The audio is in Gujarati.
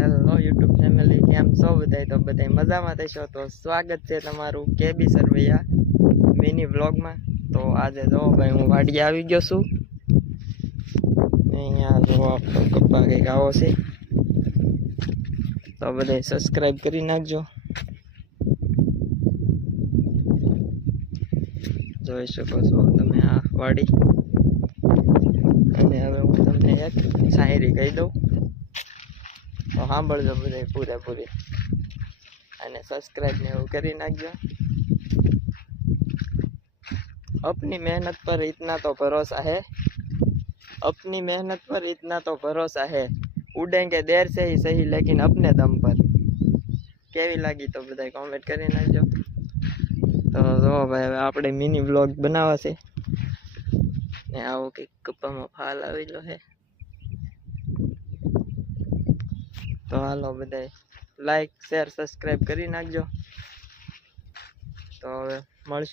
હેલો યુટ્યુબ ફેમિલી, કેમ છો બધાય? તો બધાય મજામાં થશો તો સ્વાગત છે તમારું કેબી સરવૈયા મિની વ્લોગમાં. તો આજે જો ભાઈ હું વાડીએ આવી ગયો છું. અહીંયા જો આપણો કપ્પા કંઈક આવો છે, તો બધાય સબસ્ક્રાઈબ કરી નાખજો. જોઈ શકો છો તમે આ વાડી. અને હવે હું તમને એક શાયરી કહી દઉં, તો સાંભળજો બધા પૂરેપૂરી અને સબસ્ક્રાઈબ ને એવું કરી નાખજો. अपनी मेहनत पर इतना तो भरोसा है, अपनी मेहनत पर इतना तो भरोसा है, उड़ेंगे देर से ही सही लेकिन अपने दम पर. કેવી લાગી તો બધા કોમેન્ટ કરી નાખજો. તો જો ભાઈ હવે આપણે મિની વ્લોગ બનાવવા છે ને આવો કંઈક કપ્પામાં ફાલ આવેલો છે. તો હાલો બધા લાઈક શેર સબસ્ક્રાઈબ કરી નાખજો. તો હવે મળશું.